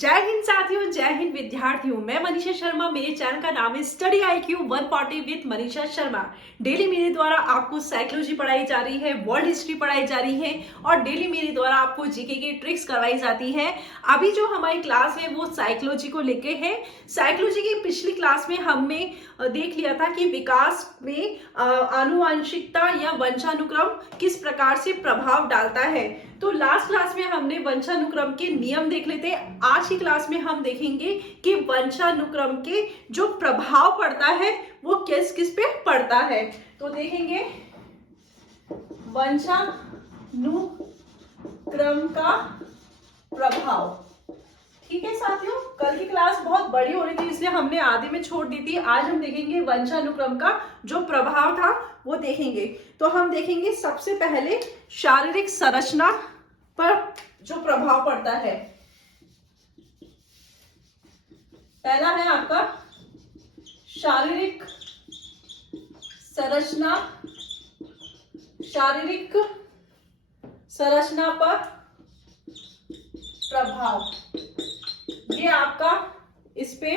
जय हिंद साथियों, जय हिंद विद्यार्थियों। मैं मनीषा शर्मा, मेरे चैनल का नाम है study IQ 140 with Manisha Sharma. Daily मेरे द्वारा आपको साइकोलॉजी पढ़ाई जा रही है, वर्ल्ड हिस्ट्री पढ़ाई जा रही है और डेली मेरे द्वारा आपको जीके की ट्रिक्स करवाई जाती है। अभी जो हमारी क्लास है वो साइकोलॉजी को लेके है। साइकोलॉजी की पिछली क्लास में हमने देख लिया था कि विकास में आनुवंशिकता या वंशानुक्रम किस प्रकार से प्रभाव डालता है। तो लास्ट क्लास में हमने वंशानुक्रम के नियम देख लेते। आज की क्लास में हम देखेंगे कि वंशानुक्रम के जो प्रभाव पड़ता है वो किस किस पे पड़ता है। तो देखेंगे वंशानुक्रम का प्रभाव। ठीक है साथियों, कल की क्लास बहुत बड़ी हो रही थी इसलिए हमने आधे में छोड़ दी थी। आज हम देखेंगे वंशानुक्रम का जो प्रभाव था वो देखेंगे। तो हम देखेंगे सबसे पहले शारीरिक संरचना पर जो प्रभाव पड़ता है। पहला है आपका शारीरिक संरचना, शारीरिक संरचना पर प्रभाव। ये आपका इस पे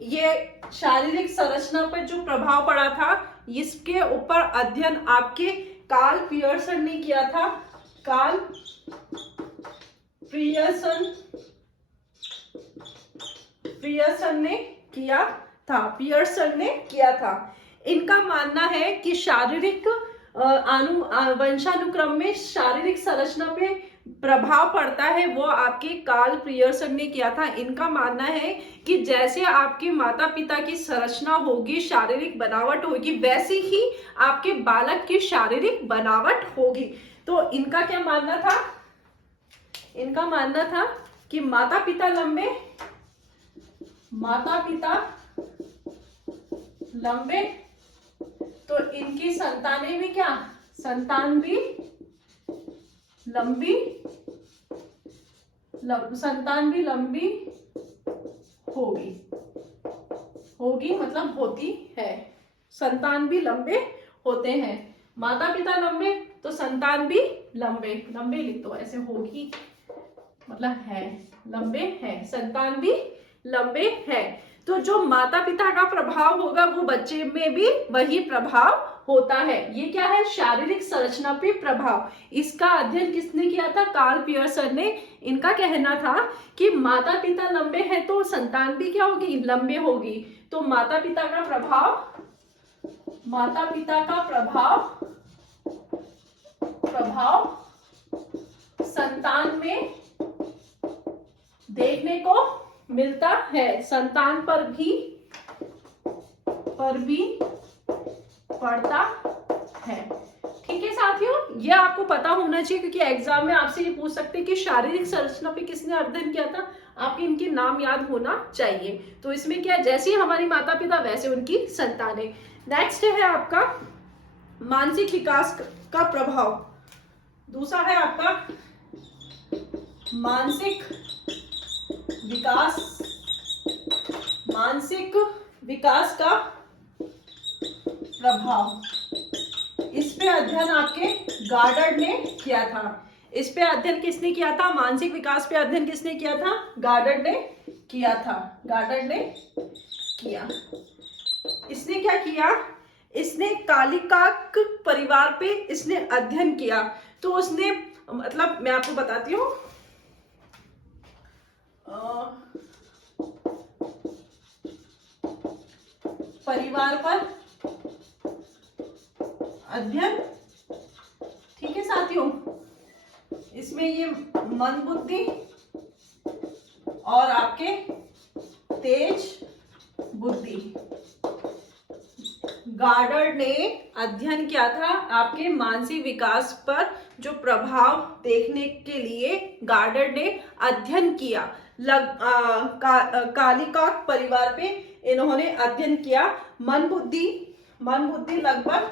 ये शारीरिक संरचना पर जो प्रभाव पड़ा था इसके ऊपर अध्ययन आपके कार्ल पियर्सन ने किया था। कार्ल पियर्सन ने किया था। इनका मानना है कि शारीरिक वंशानुक्रम में शारीरिक संरचना पे प्रभाव पड़ता है वो आपके कार्ल पियर्सन ने किया था। इनका मानना है कि जैसे आपके माता पिता की संरचना होगी, शारीरिक बनावट होगी, वैसे ही आपके बालक की शारीरिक बनावट होगी। तो इनका क्या मानना था? इनका मानना था कि माता पिता लंबे तो इनकी संतानें भी क्या? संतान भी लंबी होगी मतलब होती है। संतान भी लंबे होते हैं। माता पिता लंबे तो संतान भी लंबे लिख दो, ऐसे होगी मतलब है, लंबे है, संतान भी लंबे है। तो जो माता पिता का प्रभाव होगा वो बच्चे में भी वही प्रभाव होता है। ये क्या है? शारीरिक संरचना पे प्रभाव। इसका अध्ययन किसने किया था? कार्ल पियर्सन ने। इनका कहना था कि माता पिता लंबे हैं तो संतान भी क्या होगी? लंबे होगी। तो माता पिता का प्रभाव संतान में देखने को मिलता है। संतान पर भी पड़ता है। ठीक है साथियों, ये आपको पता होना चाहिए क्योंकि एग्जाम में आपसे ये पूछ सकते हैं कि शारीरिक संरचना पे किसने अध्ययन किया था। आपके इनके नाम याद होना चाहिए। तो इसमें क्या, जैसे ही हमारी माता पिता वैसे उनकी संतानें। नेक्स्ट है आपका मानसिक विकास का प्रभाव। दूसरा है आपका मानसिक विकास का प्रभाव। इस पे अध्ययन आपके गार्डनर ने किया था। इस पे अध्ययन किसने किया था? मानसिक विकास पे अध्ययन किसने किया था? गार्डनर ने किया था। इसने क्या किया? इसने कालिकाक परिवार पे इसने अध्ययन किया। तो उसने मतलब मैं आपको बताती हूँ, परिवार पर अध्ययन। ठीक है साथियों, इसमें ये मंदबुद्धि और आपके तेज बुद्धि। गार्डनर ने अध्ययन किया था आपके मानसिक विकास पर जो प्रभाव देखने के लिए गार्डनर ने अध्ययन किया। कालिकाक परिवार पे इन्होंने अध्ययन किया। मन बुद्धि लगभग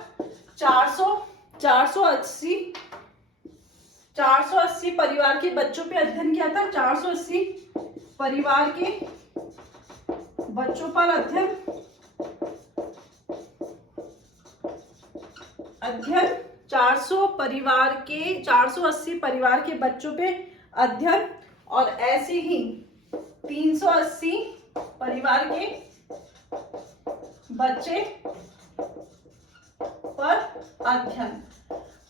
480 परिवार के बच्चों पे अध्ययन किया था। 480 परिवार के बच्चों पर अध्ययन 480 परिवार के बच्चों पे अध्ययन। और ऐसे ही 380 परिवार के बच्चे पर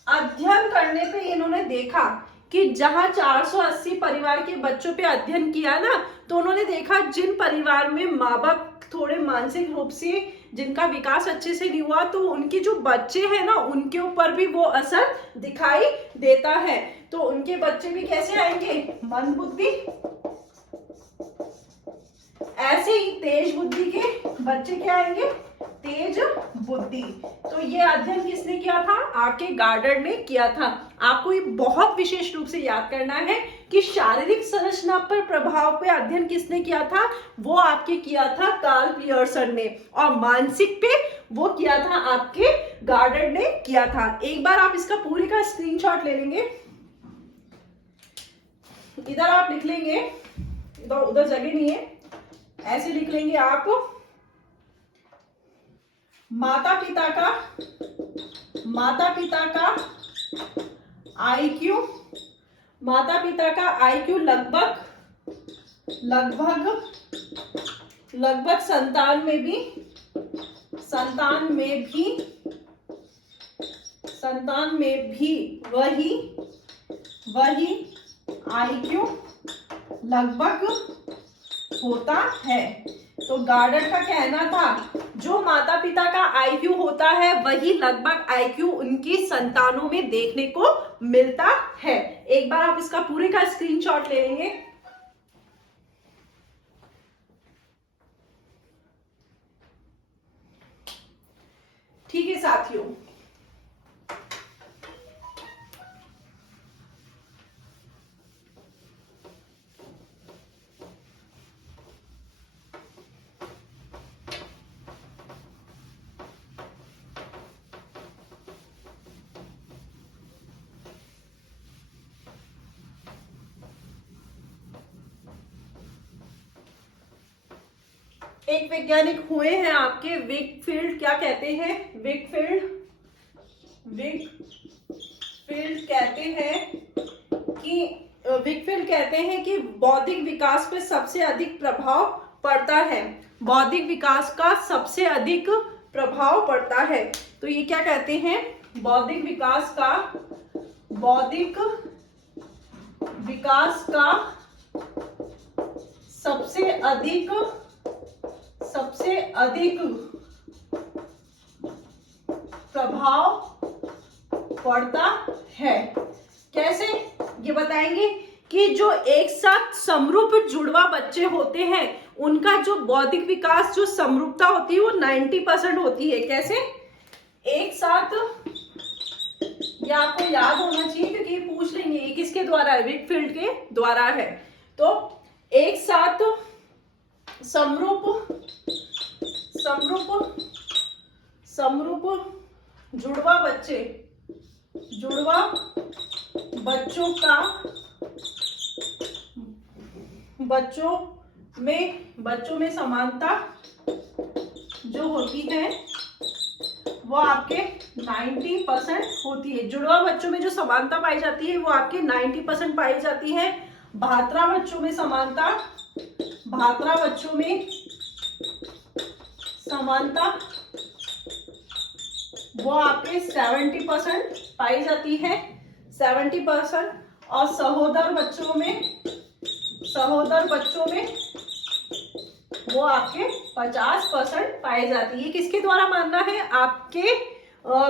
अध्ययन करने पे इन्होंने देखा कि जहां 480 परिवार के बच्चों पे अध्ययन किया ना, तो उन्होंने देखा जिन परिवार में माँ बाप थोड़े मानसिक रूप से जिनका विकास अच्छे से नहीं हुआ, तो उनके जो बच्चे हैं ना, उनके ऊपर भी वो असर दिखाई देता है। तो उनके बच्चे भी कैसे आएंगे? मंद बुद्धि। ऐसे ही तेज बुद्धि के बच्चे क्या आएंगे? तेज बुद्धि। तो ये अध्ययन किसने किया था? आपके गार्डनर ने किया था। आपको ये बहुत विशेष रूप से याद करना है कि शारीरिक संरचना पर प्रभाव पे अध्ययन किसने किया था? वो आपके किया था कार्ल पियर्सन ने, और मानसिक पे वो किया था आपके गार्डनर ने किया था। एक बार आप इसका पूरे का स्क्रीनशॉट ले लेंगे, इधर आप लिख लेंगे, इधर उधर जगह नहीं है, ऐसे लिख लेंगे आप। माता पिता का आईक्यू, माता पिता का आईक्यू लगभग संतान में भी वही आईक्यू लगभग होता है। तो गार्डनर का कहना था जो माता पिता का आईक्यू होता है वही लगभग आईक्यू उनकी संतानों में देखने को मिलता है। एक बार आप इसका पूरे का स्क्रीनशॉट ले लेंगे। ठीक है साथियों, एक वैज्ञानिक हुए हैं आपके विकफील्ड, क्या कहते हैं? विकफील्ड कहते हैं कि बौद्धिक विकास पर सबसे अधिक प्रभाव पड़ता है। बौद्धिक विकास का सबसे अधिक प्रभाव पड़ता है। तो ये क्या कहते हैं? बौद्धिक विकास का सबसे अधिक प्रभाव पड़ता है। कैसे? ये बताएंगे कि जो एक साथ समरूप जुड़वा बच्चे होते हैं उनका जो बौद्धिक विकास, जो समरूपता होती है वो 90% होती है। कैसे? एक साथ, ये आपको याद होना चाहिए क्योंकि पूछ लेंगे ये किसके द्वारा है? विकफील्ड के द्वारा है। तो एक साथ समरूप जुड़वा बच्चों में समानता जो होती है वो आपके 90% होती है। जुड़वा बच्चों में जो समानता पाई जाती है वो आपके 90% पाई जाती है। भात्रा बच्चों में समानता वो आपके 70% पाई जाती है, 70%। और सहोदर बच्चों में वो आपके 50% पाई जाती है। किसके द्वारा मानना है? आपके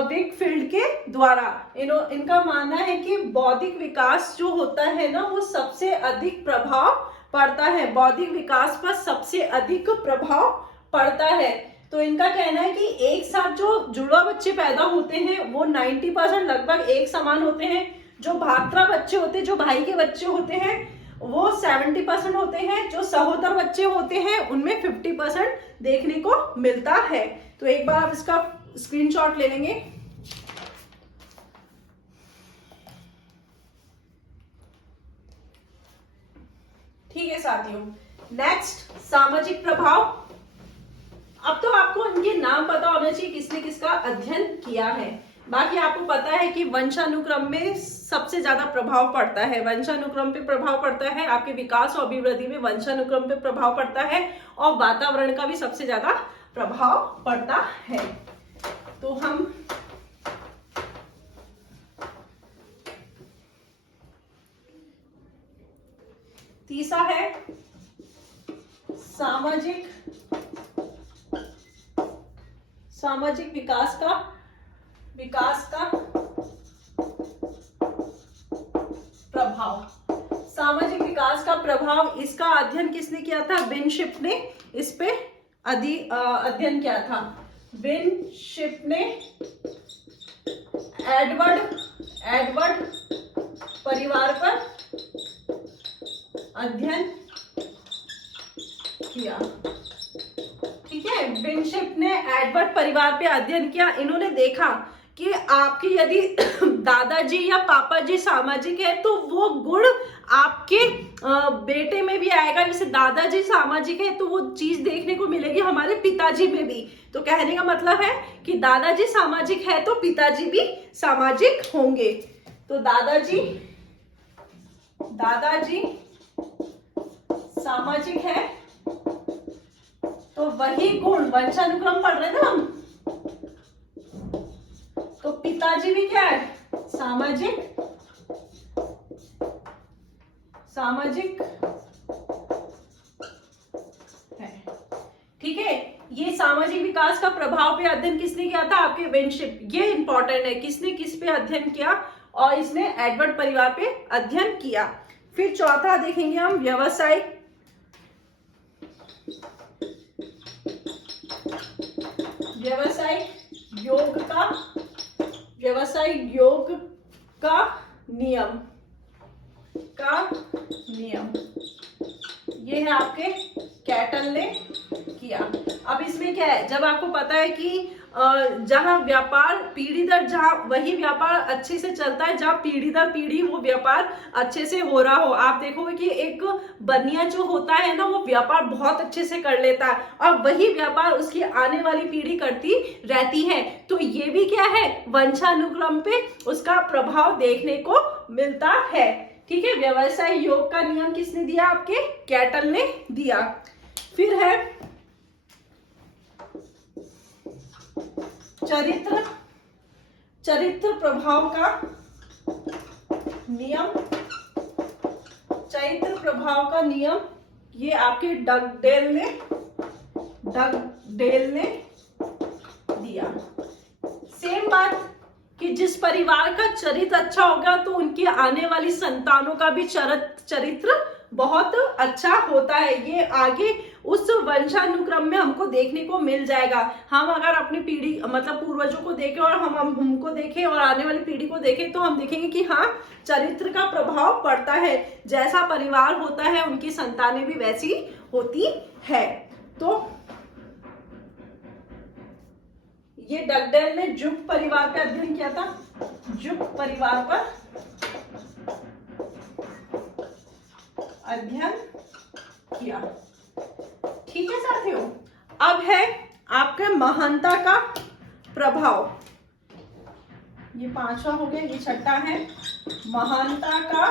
विकफील्ड के द्वारा। इनका मानना है कि बौद्धिक विकास जो होता है ना वो सबसे अधिक प्रभाव पड़ता है, बौद्धिक विकास पर सबसे अधिक प्रभाव पड़ता है। तो इनका कहना है कि एक साथ जो जुड़वा बच्चे पैदा होते हैं वो 90% लगभग एक समान होते हैं। जो भात्रा बच्चे होते हैं, जो भाई के बच्चे होते हैं वो 70% होते हैं। जो सहोदर बच्चे होते हैं उनमें 50% देखने को मिलता है। तो एक बार आप इसका स्क्रीनशॉट ले लेंगे। ठीक है साथियों, नेक्स्ट सामाजिक प्रभाव। अब तो आपको इनके नाम पता होना चाहिए किसने किसका अध्ययन किया है। बाकी आपको पता है कि वंशानुक्रम में सबसे ज्यादा प्रभाव पड़ता है, वंशानुक्रम पे प्रभाव पड़ता है, आपके विकास और अभिवृद्धि में वंशानुक्रम पे प्रभाव पड़ता है, और वातावरण का भी सबसे ज्यादा प्रभाव पड़ता है। तो हम तीसरा है सामाजिक विकास का प्रभाव। सामाजिक विकास का प्रभाव, इसका अध्ययन किसने किया था? विनशिप ने इस पे अध्ययन किया था। विनशिप ने एडवर्ड परिवार पर अध्ययन किया। ठीक है, विनशिप ने एडवर्ड परिवार पे अध्ययन किया। इन्होंने देखा कि आपके यदि दादाजी या पापा जी सामाजिक है तो वो गुण आपके बेटे में भी आएगा। जैसे दादाजी सामाजिक है तो वो चीज देखने को मिलेगी हमारे पिताजी में भी। तो कहने का मतलब है कि दादाजी सामाजिक है तो पिताजी भी सामाजिक होंगे। तो दादाजी सामाजिक है तो वही गुण, वंशानुक्रम पढ़ रहे ना हम, तो पिताजी भी क्या है? सामाजिक है। ठीक है, ये सामाजिक विकास का प्रभाव पे अध्ययन किसने किया था? आपके विनशिप। ये इंपॉर्टेंट है, किसने किस पे अध्ययन किया, और इसने एडवर्ड परिवार पे अध्ययन किया। फिर चौथा देखेंगे हम व्यावसायिक योग का नियम ये है आपके कैटल ने किया। अब इसमें क्या है, जब आपको पता है कि जहां व्यापार पीढ़ी दर, जहां वही व्यापार अच्छे से चलता है जहां पीढ़ी दर पीढ़ी वो व्यापार अच्छे से हो रहा हो। आप देखोगे कि एक बनिया जो होता है ना, वो व्यापार बहुत अच्छे से कर लेता है और वही व्यापार उसकी आने वाली पीढ़ी करती रहती है। तो ये भी क्या है, वंशानुक्रम पे उसका प्रभाव देखने को मिलता है। ठीक है, व्यवसाय योग का नियम किसने दिया? आपके कैटल ने दिया। फिर है चरित्र प्रभाव का नियम, ये आपके डगडेल ने दिया। सेम बात कि जिस परिवार का चरित्र अच्छा होगा तो उनके आने वाली संतानों का भी चरित्र बहुत अच्छा होता है। ये आगे उस वंशानुक्रम में हमको देखने को मिल जाएगा। हम अगर अपनी पीढ़ी मतलब पूर्वजों को देखें और हम हमको देखें और आने वाली पीढ़ी को देखें तो हम देखेंगे कि हाँ, चरित्र का प्रभाव पड़ता है। जैसा परिवार होता है उनकी संतानें भी वैसी होती है। तो ये डगडेल ने जुग परिवार पर अध्ययन किया था। जुग परिवार पर अध्ययन किया। ठीक है साथियों, अब है आपका महानता का प्रभाव। ये पांचवा हो गया, ये छठा है महानता का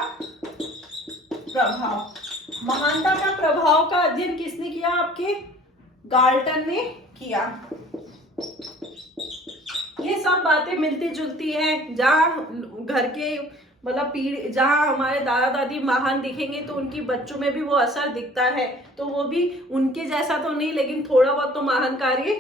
प्रभाव। महानता का प्रभाव का अध्ययन किसने किया? आपके गाल्टन ने किया। ये सब बातें मिलती जुलती हैं। जहाँ घर के मतलब पीढ़ी, जहाँ हमारे दादा दादी महान दिखेंगे तो उनकी बच्चों में भी वो असर दिखता है। तो वो भी उनके जैसा तो नहीं, लेकिन थोड़ा बहुत तो महान कार्य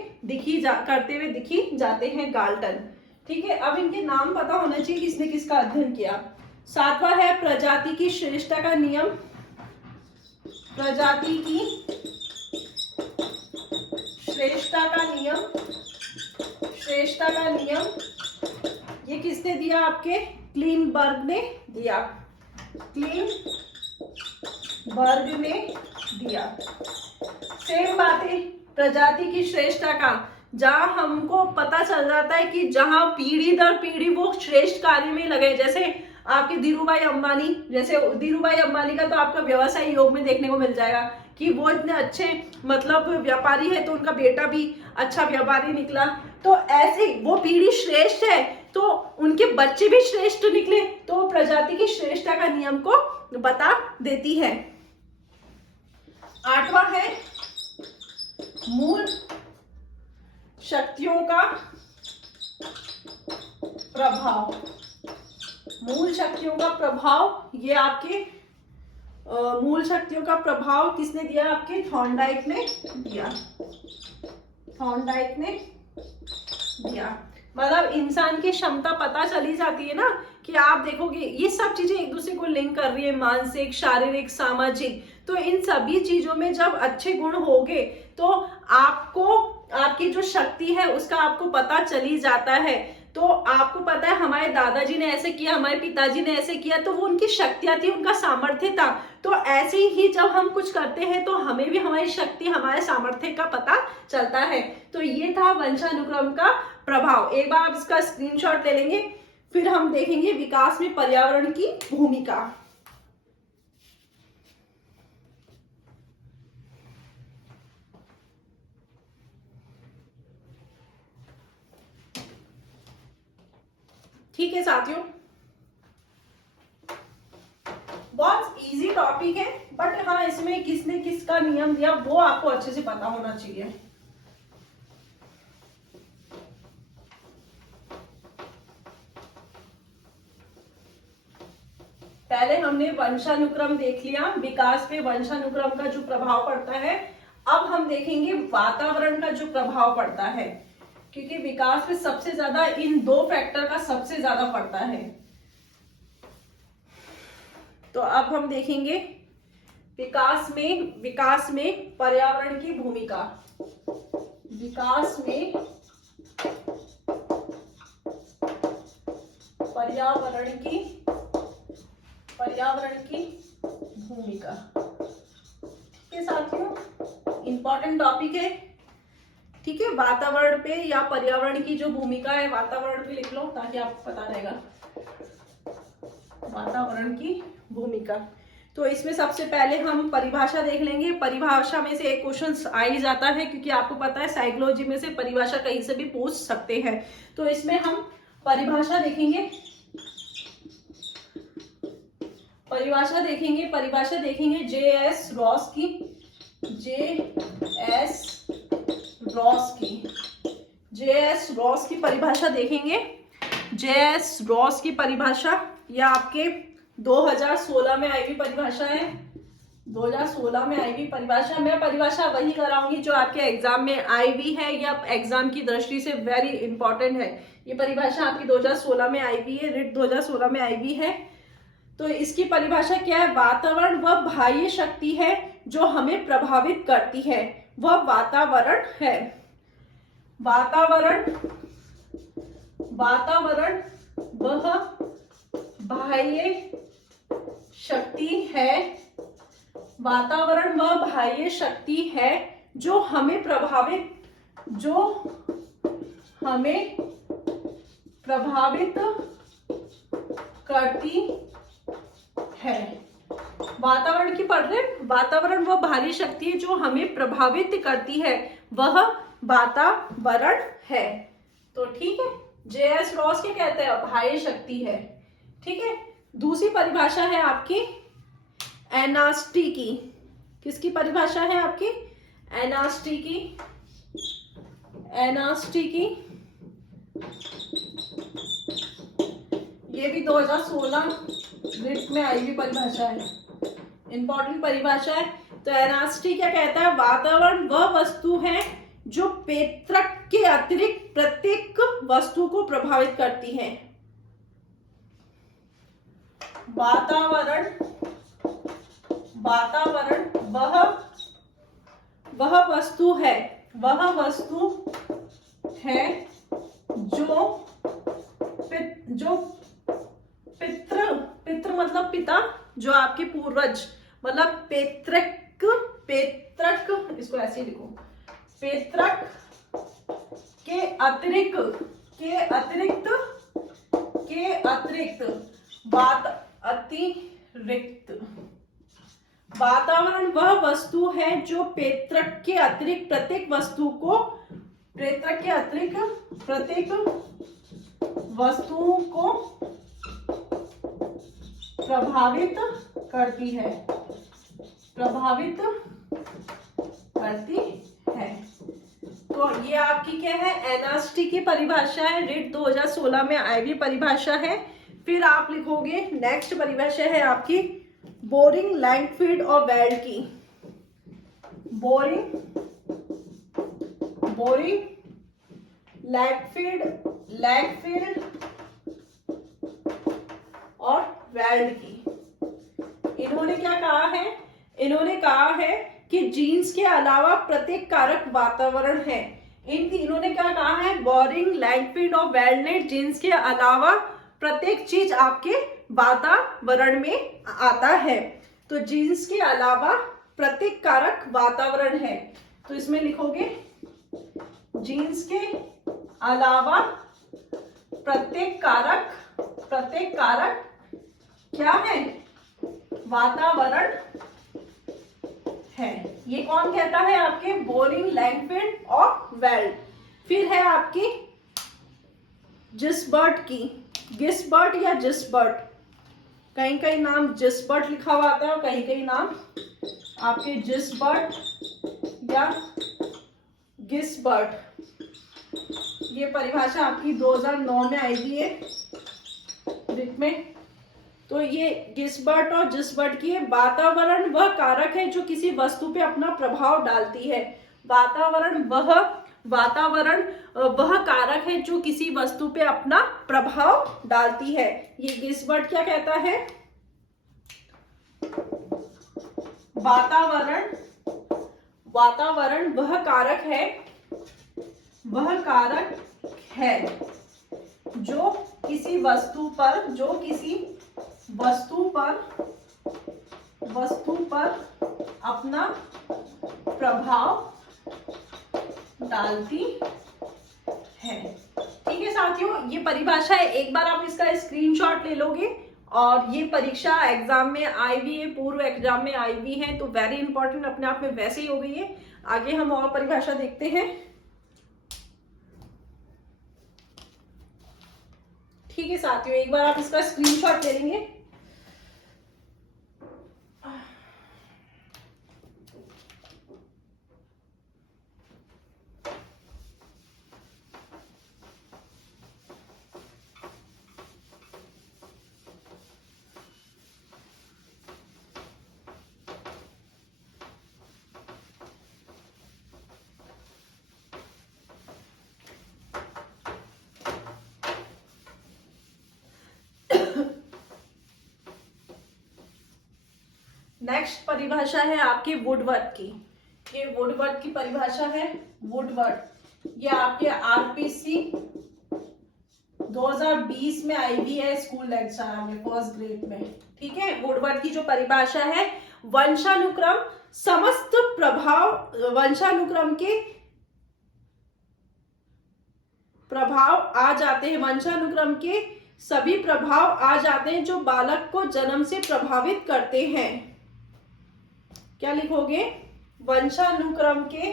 करते हुए दिखी जाते हैं गाल्टन। ठीक है, अब इनके नाम पता होना चाहिए किसने किसका अध्ययन किया। सातवां है प्रजाति की श्रेष्ठता का नियम। प्रजाति की श्रेष्ठता का नियम ये किसने दिया? आपके क्लीनबर्ग ने दिया। सेम बात है प्रजाति की श्रेष्ठता का, जहां हमको पता चल जाता है कि जहां पीढ़ी दर पीढ़ी वो श्रेष्ठ कार्य में लगे। जैसे आपके धीरूभाई अंबानी, धीरूभाई अंबानी का तो आपका व्यवसाय योग में देखने को मिल जाएगा कि वो इतने अच्छे मतलब व्यापारी है तो उनका बेटा भी अच्छा व्यापारी निकला। तो ऐसे वो पीढ़ी श्रेष्ठ है तो उनके बच्चे भी श्रेष्ठ निकले, तो प्रजाति की श्रेष्ठता का नियम को बता देती है। 8वां है मूल शक्तियों का प्रभाव। मूल शक्तियों का प्रभाव, ये आपके मूल शक्तियों का प्रभाव किसने दिया? आपके थॉर्नडाइक ने दिया। थॉर्नडाइक ने दिया। मतलब इंसान की क्षमता पता चली जाती है ना, कि आप देखोगे ये सब चीजें एक दूसरे को लिंक कर रही है, मानसिक, शारीरिक, सामाजिक। तो इन सभी चीजों में जब अच्छे गुण होंगे तो आपको आपकी जो शक्ति है उसका आपको पता चली जाता है। तो आपको पता है हमारे दादाजी ने ऐसे किया, हमारे पिताजी ने ऐसे किया, तो वो उनकी शक्तियां थी, उनका सामर्थ्य था। तो ऐसे ही जब हम कुछ करते हैं तो हमें भी हमारी शक्ति, हमारे सामर्थ्य का पता चलता है। तो ये था वंशानुक्रम का प्रभाव। एक बार आप इसका स्क्रीनशॉट ले लेंगे, फिर हम देखेंगे विकास में पर्यावरण की भूमिका। ठीक है साथियों, बहुत इजी टॉपिक है, बट हाँ इसमें किसने किसका नियम दिया वो आपको अच्छे से पता होना चाहिए। पहले हमने वंशानुक्रम देख लिया, विकास पे वंशानुक्रम का जो प्रभाव पड़ता है। अब हम देखेंगे वातावरण का जो प्रभाव पड़ता है, क्योंकि विकास पे सबसे ज्यादा इन 2 फैक्टर का सबसे ज्यादा पड़ता है। तो अब हम देखेंगे विकास में पर्यावरण की भूमिका। विकास में पर्यावरण की भूमिका। ठीक है साथियों, इंपॉर्टेंट टॉपिक है। ठीक है, वातावरण पे या पर्यावरण की जो भूमिका है, वातावरण पे लिख लो ताकि आपको पता रहेगा वातावरण की भूमिका। तो इसमें सबसे पहले हम परिभाषा देख लेंगे। परिभाषा में से एक क्वेश्चन आ ही जाता है, क्योंकि आपको पता है साइकोलॉजी में से परिभाषा कहीं से भी पूछ सकते हैं। तो इसमें हम परिभाषा देखेंगे। परिभाषा देखेंगे J.S. रॉस की। J.S. रॉस की परिभाषा देखेंगे। J.S. रॉस की परिभाषा या आपके 2016 में आई हुई परिभाषा है। 2016 में आई हुई परिभाषा। मैं परिभाषा वही कराऊंगी जो आपके एग्जाम में आई हुई है या एग्जाम की दृष्टि से वेरी इंपॉर्टेंट है। ये परिभाषा आपकी 2016 में आई हुई है, रिट 2016 में आई हुई है। तो इसकी परिभाषा क्या है? वातावरण वह बाह्य शक्ति है जो हमें प्रभावित करती है, वह वातावरण है। वातावरण वह बाह्य शक्ति है। वातावरण वह बाह्य शक्ति है जो हमें प्रभावित करती है। वातावरण की पढ़ रहे, वातावरण वह बाहरी शक्ति है जो हमें प्रभावित करती है, वह वातावरण है। तो ठीक है, J.S. रॉस क्या कहते हैं? बाह्य शक्ति है। ठीक है, दूसरी परिभाषा है आपकी एनास्टी की। किसकी परिभाषा है आपकी? एनास्टी की। ये भी 2016 रिट में आई हुई परिभाषा है, इंपॉर्टेंट परिभाषा है। तो एनास्टी क्या कहता है? वातावरण वह वस्तु है जो पेत्रक के अतिरिक्त प्रत्येक वस्तु को प्रभावित करती है। वातावरण वह वस्तु है जो पितृ मतलब पिता, जो आपके पूर्वज, मतलब पेत्रक, इसको ऐसे ही लिखो, पेत्रक के अतिरिक्त वातावरण वह वस्तु है जो पेत्रक के अतिरिक्त प्रत्येक वस्तुओं को प्रभावित करती है, प्रभावित करती है। तो ये आपकी क्या है, एनएसटी की परिभाषा है, रिट 2016 में आई हुई परिभाषा है। फिर आप लिखोगे नेक्स्ट परिभाषा है आपकी बोरिंग, लैंगफील्ड और वेल्ड की। बोरिंग, लैंगफील्ड और वेल्ड की। इन्होंने क्या कहा है, इन्होंने कहा है कि जीन्स के अलावा प्रत्येक कारक वातावरण है। इन्होंने क्या कहा है, बोरिंग, लैंगफील्ड और वेल्ड ने जीन्स के अलावा प्रत्येक चीज आपके वातावरण में आता है। तो जीन्स के अलावा प्रत्येक कारक वातावरण है, तो इसमें लिखोगे जीन्स के अलावा प्रत्येक कारक क्या है, वातावरण है। ये कौन कहता है, आपके बोरिंग, लैंगफील्ड और वेल्ड। फिर है आपकी जिसबर्ट की, गिसबर्ट या जिसबर्ट, कहीं कहीं नाम जिसबर्ट लिखा हुआ आता है और कहीं कहीं नाम आपके जिसबर्ट या गिसबर्ट। ये परिभाषा आपकी 2009 में आई हुई है रिट में। तो ये गिसबर्ट और जिसबर्ट की है, वातावरण वह कारक है जो किसी वस्तु पे अपना प्रभाव डालती है। वातावरण वह कारक है जो किसी वस्तु पे अपना प्रभाव डालती है। ये गिसबर्ट क्या कहता है, वातावरण वह कारक है जो किसी वस्तु पर अपना प्रभाव डालती है। ठीक है साथियों, ये परिभाषा है, एक बार आप इसका स्क्रीनशॉट ले लोगे। और ये परीक्षा एग्जाम में आई हुई है, पूर्व एग्जाम में आई हुई है, तो वेरी इंपॉर्टेंट अपने आप में वैसे ही हो गई है। आगे हम और परिभाषा देखते हैं। ठीक है साथियों, एक बार आप इसका स्क्रीनशॉट ले लेंगे। नेक्स्ट परिभाषा है आपकी वुडवर्थ की। ये वुडवर्थ की परिभाषा है, वुडवर्थ। ये आपके आरपीसी 2020 में आई हुई है स्कूल एग्जाम में, फर्स्ट ग्रेड में। ठीक है, वुडवर्थ की जो परिभाषा है, वंशानुक्रम समस्त वंशानुक्रम के प्रभाव आ जाते हैं, वंशानुक्रम के सभी प्रभाव आ जाते हैं जो बालक को जन्म से प्रभावित करते हैं। क्या लिखोगे, वंशानुक्रम के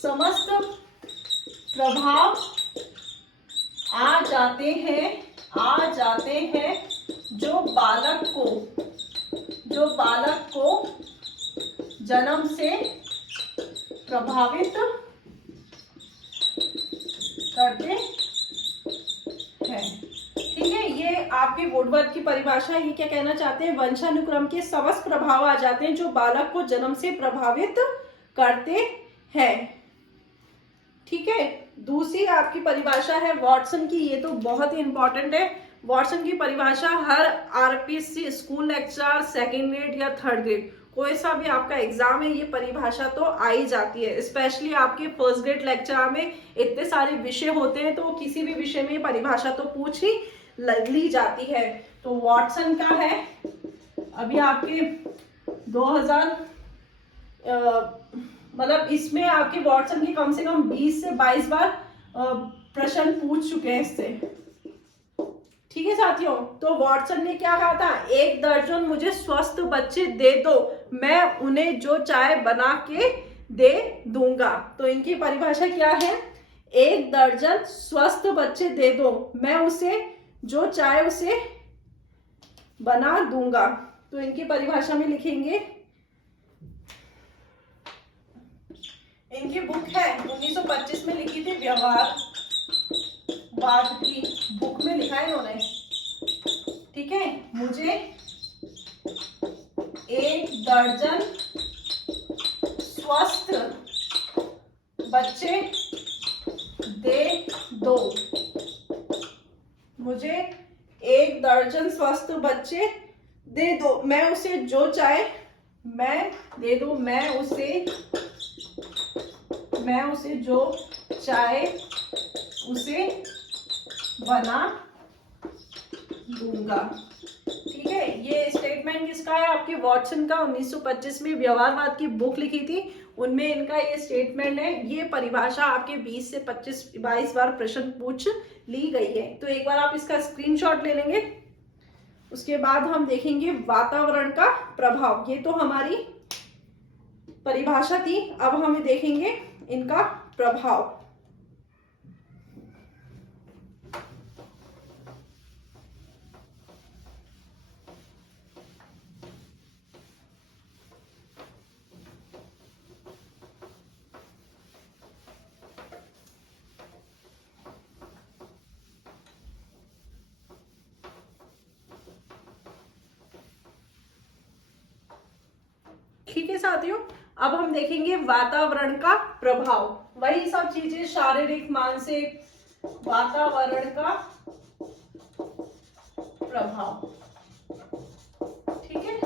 समस्त प्रभाव आ जाते हैं जो बालक को जन्म से प्रभावित करते हैं। ठीक है, ये आपके वुडवर्थ की परिभाषा। ये क्या कहना चाहते हैं, वंशानुक्रम के समस्त प्रभाव आ जाते हैं जो बालक को जन्म से प्रभावित करते हैं। ठीक है, दूसरी आपकी परिभाषा है वॉटसन की। ये तो बहुत ही इंपॉर्टेंट है। वॉटसन की परिभाषा हर RPC school lecture second grade या थर्ड ग्रेड कोई सा भी आपका एग्जाम है, ये परिभाषा तो आई जाती है। स्पेशली आपके फर्स्ट ग्रेड लेक्चर में इतने सारे विषय होते हैं, तो किसी भी विषय में परिभाषा तो पूछ ही ली जाती है। तो वॉटसन का है अभी आपके 2000 मतलब इसमें आपके वॉटसन की कम से कम 20 से 22 बार प्रश्न पूछ चुके हैं इससे। ठीक है साथियों, तो वॉटसन ने क्या कहा था, 1 दर्जन मुझे स्वस्थ बच्चे दे दो, मैं उन्हें जो चाहे बना के दे दूंगा। तो इनकी परिभाषा क्या है? 1 दर्जन स्वस्थ बच्चे दे दो, मैं उसे जो चाहे उसे बना दूंगा। तो इनकी परिभाषा में लिखेंगे, इनकी बुक है 1925 में लिखी थी, व्यवहारवाद की बुक में लिखा है इन्होंने। ठीक है, मुझे 1 दर्जन स्वस्थ बच्चे दे दो, मुझे 1 दर्जन स्वस्थ बच्चे दे दो, मैं उसे जो चाहे मैं दे दो, मैं उसे जो चाहे उसे बना दूंगा। ठीक है, ये स्टेटमेंट किसका है? आपके वॉटसन का 1925 में व्यवहारवाद की बुक लिखी थी, उनमें इनका ये स्टेटमेंट है। ये परिभाषा आपके 20 से 22 बार प्रश्न पूछ ली गई है। तो एक बार आप इसका स्क्रीनशॉट ले लेंगे। उसके बाद हम देखेंगे वातावरण का प्रभाव। ये तो हमारी परिभाषा थी, अब हम देखेंगे इनका प्रभाव। ठीक है साथियों, अब हम देखेंगे वातावरण का प्रभाव। वही सब चीजें, शारीरिक, मानसिक, वातावरण का प्रभाव। ठीक है,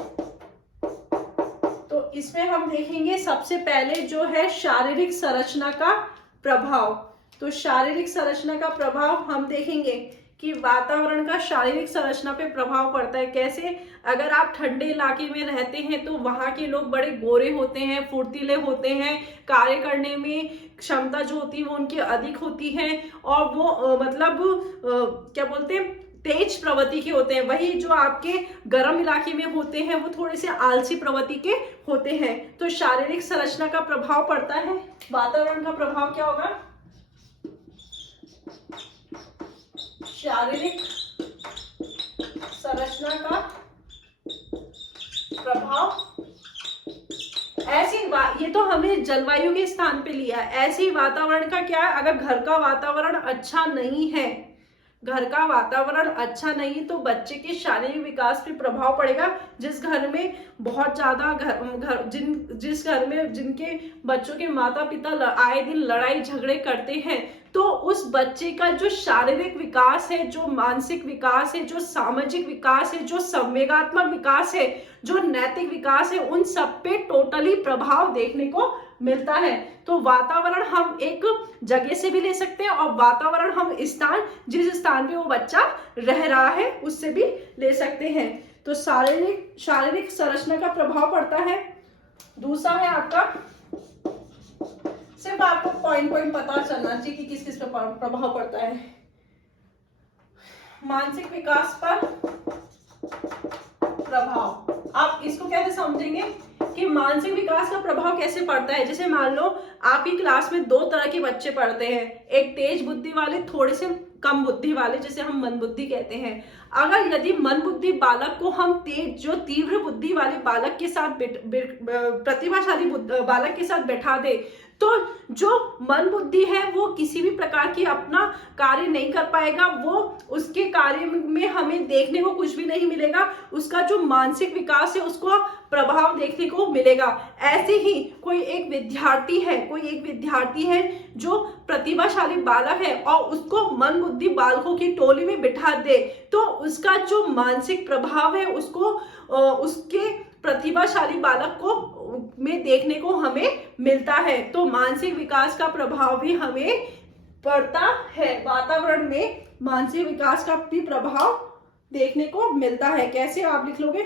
तो इसमें हम देखेंगे सबसे पहले जो है शारीरिक संरचना का प्रभाव। तो शारीरिक संरचना का प्रभाव हम देखेंगे कि वातावरण का शारीरिक संरचना पे प्रभाव पड़ता है। कैसे? अगर आप ठंडे इलाके में रहते हैं तो वहां के लोग बड़े गोरे होते हैं, फुर्तीले होते हैं, कार्य करने में क्षमता जो होती है वो उनकी अधिक होती है, और वो क्या बोलते हैं, तेज प्रवृत्ति के होते हैं। वही जो आपके गर्म इलाके में होते हैं वो थोड़े से आलसी प्रवृत्ति के होते हैं। तो शारीरिक संरचना का प्रभाव पड़ता है। वातावरण का प्रभाव क्या होगा? शारीरिक संरचना का प्रभाव। ऐसे ये तो हमने जलवायु के स्थान पे लिया। ऐसे ही वातावरण का क्या है? अगर घर का वातावरण अच्छा नहीं है, घर का वातावरण अच्छा नहीं तो बच्चे के शारीरिक विकास पे प्रभाव पड़ेगा। जिस घर में बहुत ज्यादा जिस घर में जिनके बच्चों के माता पिता आए दिन लड़ाई झगड़े करते हैं, तो उस बच्चे का जो शारीरिक विकास है, जो मानसिक विकास है, जो सामाजिक विकास है, जो संवेगात्मक विकास है, जो नैतिक विकास है, उन सब पे टोटली प्रभाव देखने को मिलता है। तो वातावरण हम एक जगह से भी ले सकते हैं, और वातावरण हम जिस स्थान पे वो बच्चा रह रहा है उससे भी ले सकते हैं। तो शारीरिक संरचना का प्रभाव पड़ता है। दूसरा है आपका, सिर्फ आपको पॉइंट पता चलना चाहिए कि किस किस पे प्रभाव पड़ता है। मानसिक विकास पर प्रभाव। आप इसको कैसे समझेंगे कि मानसिक विकास का प्रभाव कैसे पड़ता है? जैसे मान लो आपकी क्लास में 2 तरह के बच्चे पढ़ते हैं, एक तेज बुद्धि वाले, थोड़े से कम बुद्धि वाले, जिसे हम मंदबुद्धि कहते हैं। अगर यदि मंदबुद्धि बालक को हम जो तीव्र बुद्धि वाले बालक के साथ प्रतिभाशाली बालक के साथ बैठा दे, तो जो मन बुद्धि है वो किसी भी प्रकार की अपना कार्य नहीं कर पाएगा, वो उसके कार्य में हमें देखने को कुछ भी नहीं मिलेगा, उसका जो मानसिक विकास है उसको प्रभाव देखने को मिलेगा। ऐसे ही कोई एक विद्यार्थी है जो प्रतिभाशाली बालक है और उसको मन बुद्धि बालकों की टोली में बिठा दे, तो उसका जो मानसिक प्रभाव है उसको उसके प्रतिभाशाली बालक को में देखने को हमें मिलता है। तो मानसिक विकास का प्रभाव भी हमें पड़ता है। वातावरण में मानसिक विकास का भी प्रभाव देखने को मिलता है। कैसे आप लिख लोगे?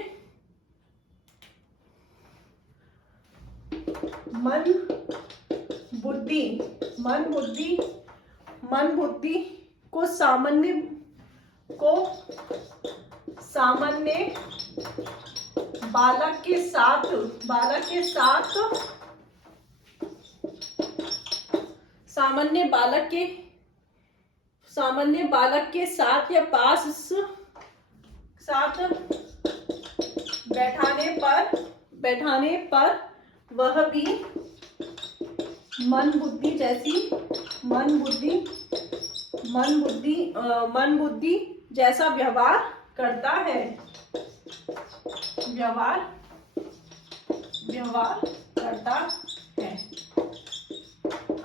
मन बुद्धि को सामान्य बालक के साथ सामान्य बालक के साथ या पास साथ बैठाने पर वह भी मन बुद्धि जैसा व्यवहार करता है।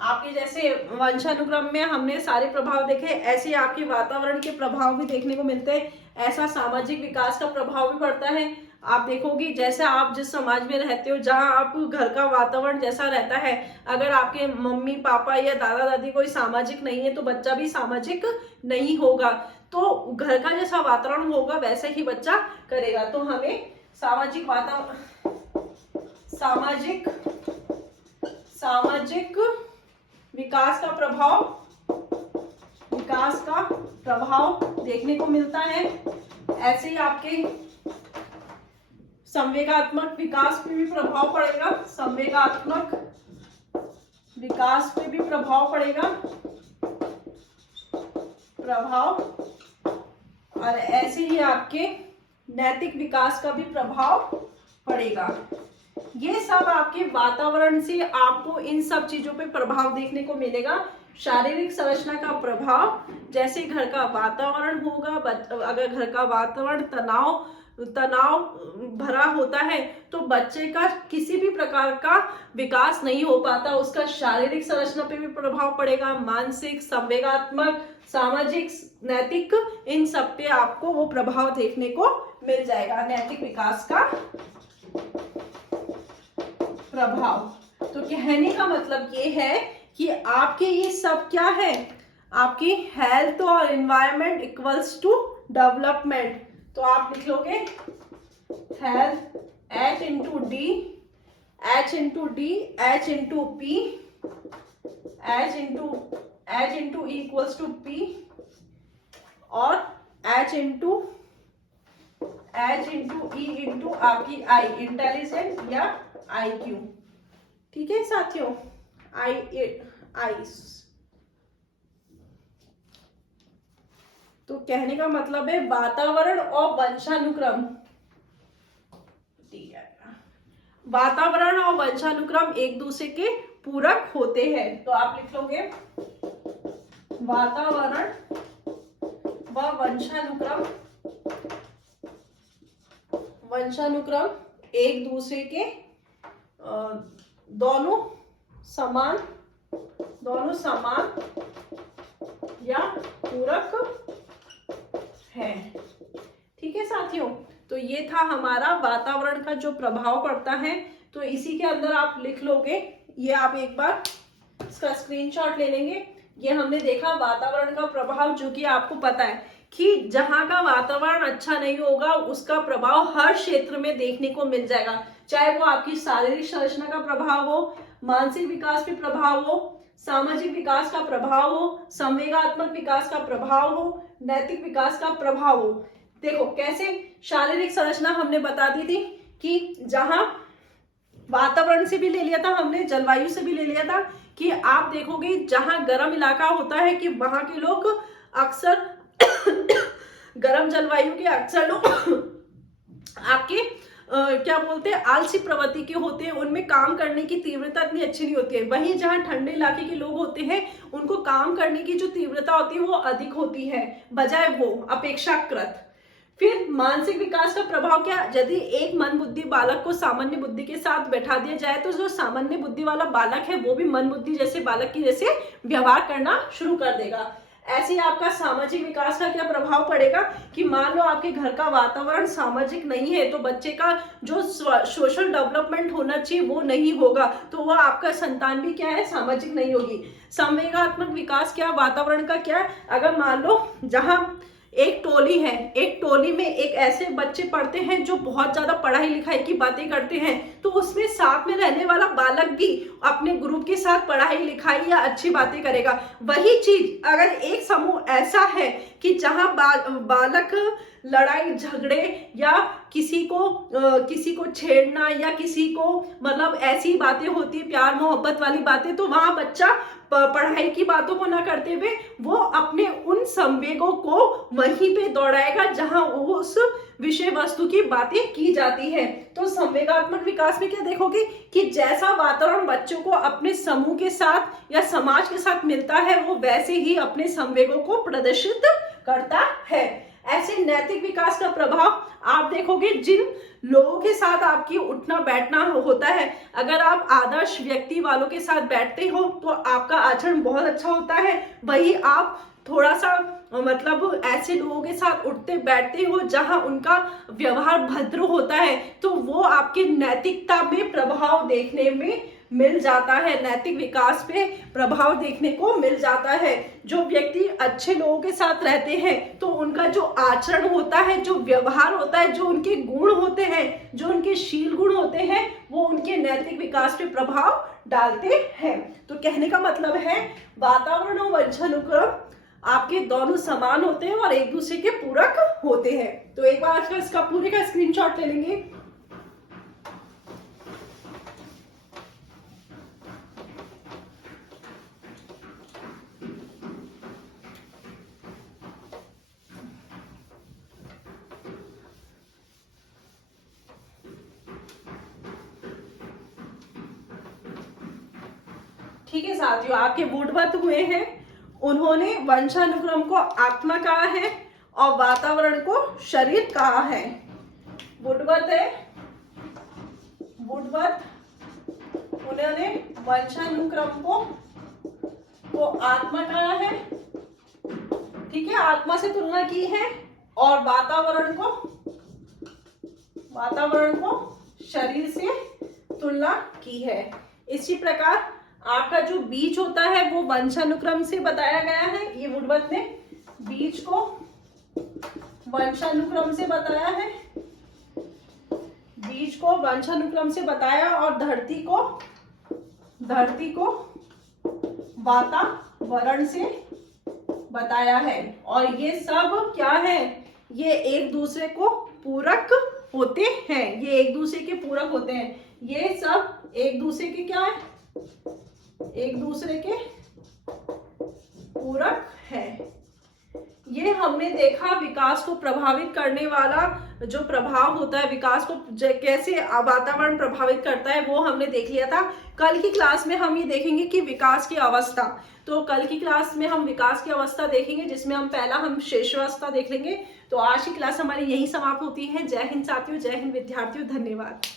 आपके जैसे वंशानुक्रम में हमने सारे प्रभाव देखे, ऐसे आपके वातावरण के प्रभाव भी देखने को मिलते हैं। ऐसा सामाजिक विकास का प्रभाव भी पड़ता है। आप देखोगे जैसे आप जिस समाज में रहते हो, जहां आप घर का वातावरण जैसा रहता है, अगर आपके मम्मी पापा या दादा दादी कोई सामाजिक नहीं है तो बच्चा भी सामाजिक नहीं होगा। तो घर का जैसा वातावरण होगा वैसे ही बच्चा करेगा। तो हमें सामाजिक विकास का प्रभाव देखने को मिलता है। ऐसे ही आपके संवेगात्मक विकास पे भी प्रभाव पड़ेगा। और ऐसे ही आपके नैतिक विकास का भी प्रभाव पड़ेगा। ये सब आपके वातावरण से आपको इन सब चीजों पे प्रभाव देखने को मिलेगा। शारीरिक संरचना का प्रभाव, जैसे घर का वातावरण होगा, अगर घर का वातावरण तनाव भरा होता है तो बच्चे का किसी भी प्रकार का विकास नहीं हो पाता। उसका शारीरिक संरचना पे भी प्रभाव पड़ेगा, मानसिक, संवेगात्मक, सामाजिक, नैतिक, इन सब पे आपको वो प्रभाव देखने को मिल जाएगा। नैतिक विकास का प्रभाव। तो कहने का मतलब ये है कि आपके ये सब क्या है, आपकी हेल्थ और एनवायरनमेंट इक्वल्स टू डेवलपमेंट। तो आप लिख लोगे health H into D, H into P, H into E equals to P और H इंटू E इंटू आपकी I, इंटेलिजेंट या IQ। ठीक है साथियों, तो कहने का मतलब है वातावरण और वंशानुक्रम एक दूसरे के पूरक होते हैं। तो आप लिख लोगे वातावरण व वंशानुक्रम एक दूसरे के दोनों समान या पूरक है। ठीक है साथियों, तो ये था हमारा वातावरण का जो प्रभाव पड़ता है। तो इसी के अंदर आप लिख लोगे, ये आप एक बार इसका स्क्रीनशॉट ले लेंगे। ये हमने देखा वातावरण का प्रभाव, जो कि आपको पता है कि जहां का वातावरण अच्छा नहीं होगा उसका प्रभाव हर क्षेत्र में देखने को मिल जाएगा। चाहे वो आपकी शारीरिक संरचना का प्रभाव हो, मानसिक विकास पे प्रभाव हो, सामाजिक विकास का प्रभाव हो, संवेगात्मक विकास का प्रभाव हो, नैतिक विकास का प्रभाव हो। देखो कैसे शारीरिक संरचना हमने बता दी थी कि जहां वातावरण से भी ले लिया था हमने, जलवायु से भी ले लिया था कि आप देखोगे जहां गर्म इलाका होता है कि वहां के लोग अक्सर गर्म जलवायु के अक्सर लोग आपके क्या बोलते हैं, आलसी प्रवृत्ति के होते हैं, उनमें काम करने की तीव्रता इतनी अच्छी नहीं होती है। वहीं जहां ठंडे इलाके के लोग होते हैं उनको काम करने की जो तीव्रता होती है वो अधिक होती है बजाय वो अपेक्षाकृत। फिर मानसिक विकास का प्रभाव क्या, यदि एक मन बुद्धि बालक को सामान्य बुद्धि के साथ बैठा दिया जाए तो जो सामान्य बुद्धि वाला बालक है वो भी मन बुद्धि जैसे बालक की जैसे व्यवहार करना शुरू कर देगा। ऐसे ही आपका सामाजिक विकास का क्या प्रभाव पड़ेगा कि मान लो आपके घर का वातावरण सामाजिक नहीं है तो बच्चे का जो सोशल डेवलपमेंट होना चाहिए वो नहीं होगा, तो वह आपका संतान भी क्या है, सामाजिक नहीं होगी। संवेगात्मक विकास क्या, वातावरण का क्या, अगर मान लो जहां एक टोली है, एक टोली में एक ऐसे बच्चे पढ़ते हैं जो बहुत ज्यादा पढ़ाई लिखाई की बातें करते हैं, तो उसमें साथ में रहने वाला बालक भी अपने ग्रुप के साथ पढ़ाई लिखाई या अच्छी बातें करेगा। वही चीज अगर एक समूह ऐसा है कि जहां बालक लड़ाई झगड़े या किसी को छेड़ना या किसी को मतलब ऐसी बातें होती है प्यार मोहब्बत वाली बातें, तो वहां बच्चा पढ़ाई की बातों को ना करते हुए वो अपने उन संवेगों को वहीं पे दौड़ाएगा जहां वो उस विषय वस्तु की बातें की जाती है। तो संवेगात्मक विकास में क्या देखोगे कि जैसा वातावरण बच्चों को अपने समूह के साथ या समाज के साथ मिलता है वो वैसे ही अपने संवेगों को प्रदर्शित करता है। ऐसे नैतिक विकास का प्रभाव आप देखोगे जिन लोगों के साथ आपकी उठना बैठना होता है, अगर आप आदर्श व्यक्ति वालों के साथ बैठते हो तो आपका आचरण बहुत अच्छा होता है। वही आप थोड़ा सा मतलब ऐसे लोगों के साथ उठते बैठते हो जहां उनका व्यवहार भद्र होता है तो वो आपके नैतिकता में प्रभाव देखने में मिल जाता है, नैतिक विकास पे प्रभाव देखने को मिल जाता है। जो व्यक्ति अच्छे लोगों के साथ रहते हैं तो उनका जो आचरण होता है, जो व्यवहार होता है, जो उनके गुण होते हैं, जो उनके शील गुण होते हैं, वो उनके नैतिक विकास पे प्रभाव डालते हैं। तो कहने का मतलब है वातावरण और वंशानुक्रम आपके दोनों समान होते हैं और एक दूसरे के पूरक होते हैं। तो एक बार आज का इसका पूरे का स्क्रीनशॉट ले लेंगे। ठीक है साथियों, आपके वुडवर्थ हुए हैं, उन्होंने वंशानुक्रम को आत्मा कहा है और वातावरण को शरीर कहा है। वुडवर्थ है, वुडवर्थ उन्होंने वंशानुक्रम को आत्मा कहा है, ठीक है, आत्मा से तुलना की है, और वातावरण को शरीर से तुलना की है। इसी प्रकार आपका जो बीज होता है वो वंशानुक्रम से बताया गया है। ये वुडवर्थ ने बीज को वंशानुक्रम से बताया है, बीज को वंशानुक्रम से बताया, और धरती को वातावरण से बताया है। और ये सब क्या है, ये एक दूसरे को पूरक होते हैं, ये एक दूसरे के पूरक होते हैं। ये सब एक दूसरे के क्या है, एक दूसरे के पूरक है। ये हमने देखा विकास को प्रभावित करने वाला जो प्रभाव होता है, विकास को कैसे वातावरण प्रभावित करता है, वो हमने देख लिया था। कल की क्लास में हम ये देखेंगे कि विकास की अवस्था, तो कल की क्लास में हम विकास की अवस्था देखेंगे जिसमें हम शेषावस्था देख लेंगे। तो आज की क्लास हमारी यही समाप्त होती है। जय हिंद साथियों, जय हिंद विद्यार्थियों, धन्यवाद।